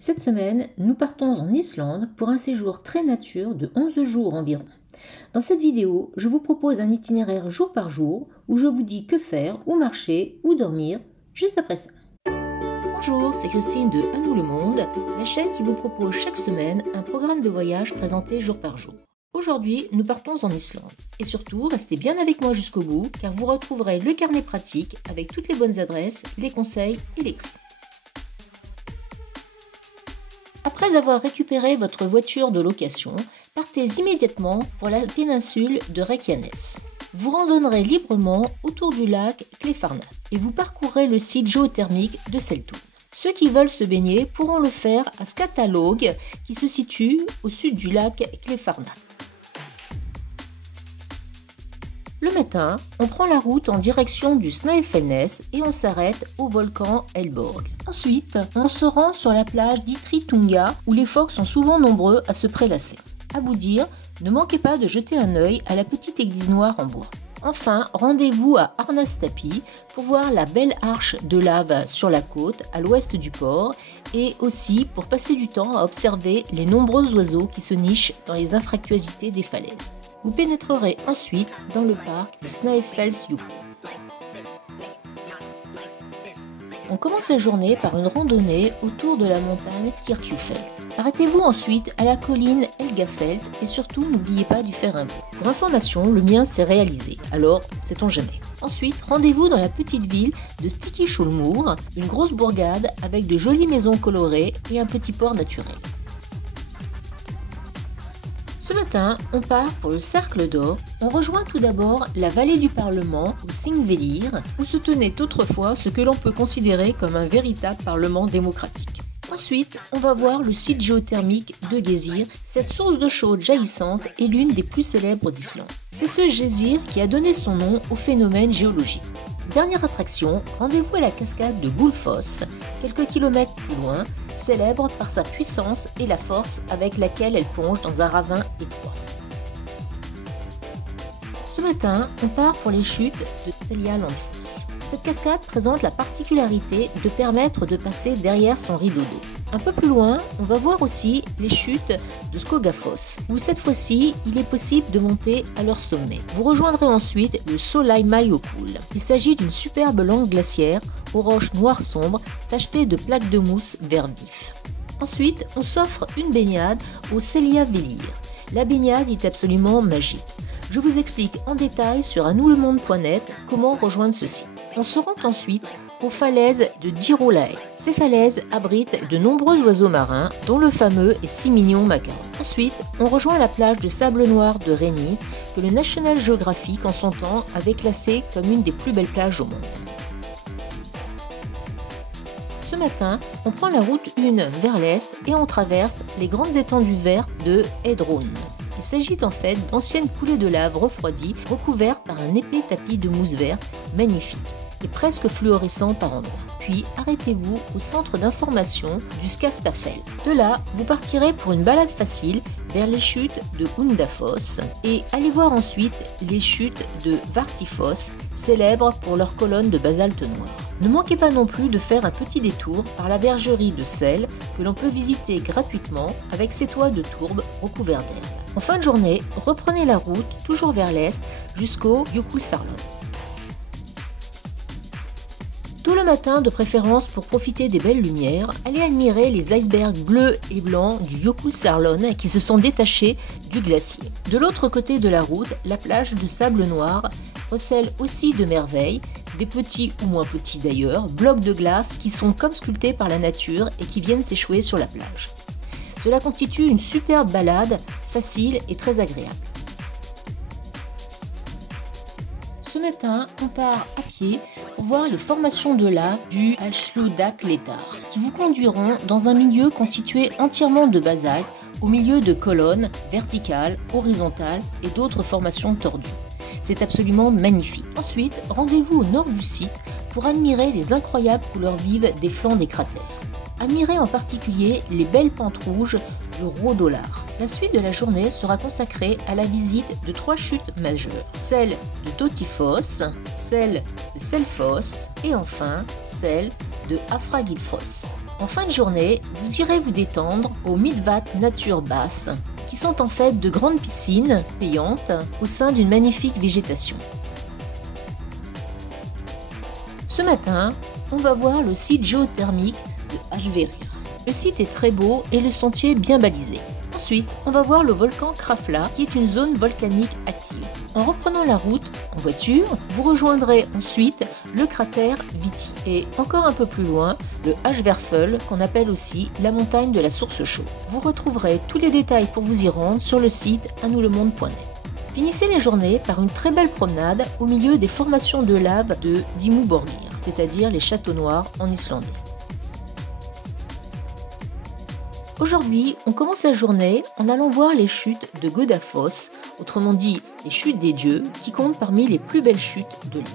Cette semaine, nous partons en Islande pour un séjour très nature de 11 jours environ. Dans cette vidéo, je vous propose un itinéraire jour par jour où je vous dis que faire, où marcher, où dormir, juste après ça. Bonjour, c'est Christine de À nous le monde, la chaîne qui vous propose chaque semaine un programme de voyage présenté jour par jour. Aujourd'hui, nous partons en Islande. Et surtout, restez bien avec moi jusqu'au bout car vous retrouverez le carnet pratique avec toutes les bonnes adresses, les conseils et les prix. Après avoir récupéré votre voiture de location, partez immédiatement pour la péninsule de Reykjanes. Vous randonnerez librement autour du lac Klefarna et vous parcourrez le site géothermique de Seltun. Ceux qui veulent se baigner pourront le faire à Skattalóg qui se situe au sud du lac Klefarna. Le matin, on prend la route en direction du Snæfellsnes et on s'arrête au volcan Eldborg. Ensuite, on se rend sur la plage d'Itri-Tunga où les phoques sont souvent nombreux à se prélasser. À vous dire, ne manquez pas de jeter un œil à la petite église noire en bois. Enfin, rendez-vous à Arnastapi pour voir la belle arche de lave sur la côte à l'ouest du port et aussi pour passer du temps à observer les nombreux oiseaux qui se nichent dans les infractuosités des falaises. Vous pénétrerez ensuite dans le parc de Snæfellsjökull. On commence la journée par une randonnée autour de la montagne Kirkjufell. Arrêtez-vous ensuite à la colline Helgafell et surtout n'oubliez pas d'y faire un bout. Pour information, le mien s'est réalisé, alors sait-on jamais. Ensuite, rendez-vous dans la petite ville de Stykkishólmur, une grosse bourgade avec de jolies maisons colorées et un petit port naturel. Ce matin, on part pour le Cercle d'Or. On rejoint tout d'abord la vallée du Parlement, ou Þingvellir, où se tenait autrefois ce que l'on peut considérer comme un véritable parlement démocratique. Ensuite, on va voir le site géothermique de Geysir. Cette source d'eau chaude jaillissante est l'une des plus célèbres d'Islande. C'est ce Geysir qui a donné son nom au phénomène géologique. Dernière attraction, rendez-vous à la cascade de Gullfoss, quelques kilomètres plus loin, célèbre par sa puissance et la force avec laquelle elle plonge dans un ravin étroit. Ce matin, on part pour les chutes de Seljalandsfoss. Cette cascade présente la particularité de permettre de passer derrière son rideau d'eau. Un peu plus loin, on va voir aussi les chutes de Skogafoss, où cette fois-ci, il est possible de monter à leur sommet. Vous rejoindrez ensuite le Sólheimajökull. Il s'agit d'une superbe langue glaciaire aux roches noires sombres, tachetées de plaques de mousse vert vif. Ensuite, on s'offre une baignade au Seljavellir. La baignade est absolument magique. Je vous explique en détail sur anoulemonde.net comment rejoindre ce site. On se rend ensuite aux falaises de Dyrhólaey. Ces falaises abritent de nombreux oiseaux marins, dont le fameux et si mignon macaron. Ensuite, on rejoint la plage de sable noir de Reni, que le National Geographic en son temps avait classée comme une des plus belles plages au monde. Ce matin, on prend la route 1 vers l'est et on traverse les grandes étendues vertes de Heidrun. Il s'agit en fait d'anciennes coulées de lave refroidies recouvertes par un épais tapis de mousse verte magnifique et presque fluorescent par endroits. Puis arrêtez-vous au centre d'information du Skaftafell. De là, vous partirez pour une balade facile vers les chutes de Hundafoss et allez voir ensuite les chutes de Vartifoss, célèbres pour leurs colonnes de basalte noir. Ne manquez pas non plus de faire un petit détour par la bergerie de Sel que l'on peut visiter gratuitement avec ses toits de tourbe recouverts d'herbe. En fin de journée, reprenez la route toujours vers l'est jusqu'au Jökulsárlón. Tôt le matin, de préférence pour profiter des belles lumières, allez admirer les icebergs bleus et blancs du Jökulsárlón qui se sont détachés du glacier. De l'autre côté de la route, la plage de sable noir recèle aussi de merveilles, des petits ou moins petits d'ailleurs, blocs de glace qui sont comme sculptés par la nature et qui viennent s'échouer sur la plage. Cela constitue une superbe balade, facile et très agréable. Ce matin, on part à pied pour voir les formations de lave du Hallshlúðaklettar qui vous conduiront dans un milieu constitué entièrement de basalte au milieu de colonnes verticales, horizontales et d'autres formations tordues. C'est absolument magnifique. Ensuite, rendez-vous au nord du site pour admirer les incroyables couleurs vives des flancs des cratères. Admirez en particulier les belles pentes rouges du Rhodolar. La suite de la journée sera consacrée à la visite de 3 chutes majeures, celle de Totifoss, celle de Selfoss et enfin celle de Hafragilfoss. En fin de journée, vous irez vous détendre au Midvat Nature Bath, qui sont en fait de grandes piscines payantes au sein d'une magnifique végétation. Ce matin, on va voir le site géothermique de Ashverir. Le site est très beau et le sentier bien balisé. Ensuite, on va voir le volcan Krafla, qui est une zone volcanique active. En reprenant la route en voiture, vous rejoindrez ensuite le cratère Viti et encore un peu plus loin, le Ashverfell, qu'on appelle aussi la montagne de la source chaude. Vous retrouverez tous les détails pour vous y rendre sur le site anoulemonde.net. Finissez les journées par une très belle promenade au milieu des formations de lave de Dimmuborgir, c'est-à-dire les châteaux noirs en islandais. Aujourd'hui, on commence la journée en allant voir les chutes de Godafoss, autrement dit les chutes des dieux, qui comptent parmi les plus belles chutes de l'île.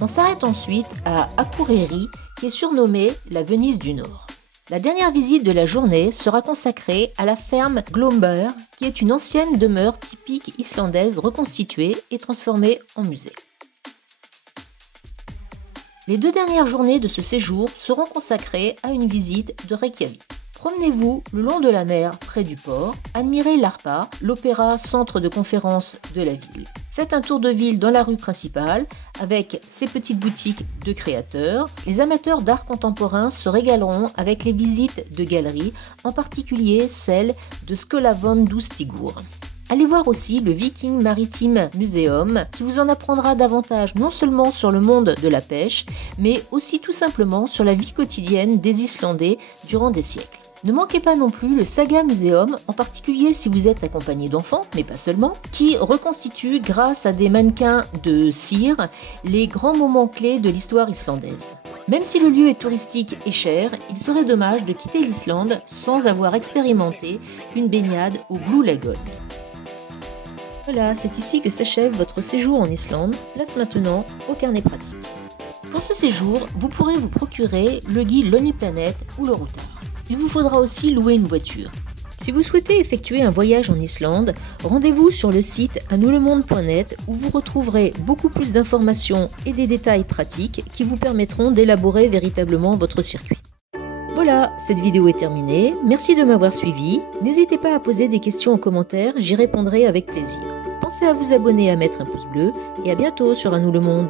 On s'arrête ensuite à Akureyri, qui est surnommée la Venise du Nord. La dernière visite de la journée sera consacrée à la ferme Glomber, qui est une ancienne demeure typique islandaise reconstituée et transformée en musée. Les 2 dernières journées de ce séjour seront consacrées à une visite de Reykjavik. Promenez-vous le long de la mer près du port, admirez l'Arpa, l'opéra centre de conférence de la ville. Faites un tour de ville dans la rue principale avec ses petites boutiques de créateurs. Les amateurs d'art contemporain se régaleront avec les visites de galeries, en particulier celle de Skólavörðustígur. Allez voir aussi le Viking Maritime Museum qui vous en apprendra davantage non seulement sur le monde de la pêche, mais aussi tout simplement sur la vie quotidienne des Islandais durant des siècles. Ne manquez pas non plus le Saga Museum, en particulier si vous êtes accompagné d'enfants, mais pas seulement, qui reconstitue grâce à des mannequins de cire les grands moments clés de l'histoire islandaise. Même si le lieu est touristique et cher, il serait dommage de quitter l'Islande sans avoir expérimenté une baignade au Blue Lagoon. Voilà, c'est ici que s'achève votre séjour en Islande. Place maintenant au carnet pratique. Pour ce séjour, vous pourrez vous procurer le guide Lonely Planet ou le routard. Il vous faudra aussi louer une voiture. Si vous souhaitez effectuer un voyage en Islande, rendez-vous sur le site anoulemonde.net où vous retrouverez beaucoup plus d'informations et des détails pratiques qui vous permettront d'élaborer véritablement votre circuit. Voilà, cette vidéo est terminée. Merci de m'avoir suivi. N'hésitez pas à poser des questions en commentaire, j'y répondrai avec plaisir. Pensez à vous abonner et à mettre un pouce bleu et à bientôt sur À nous le monde.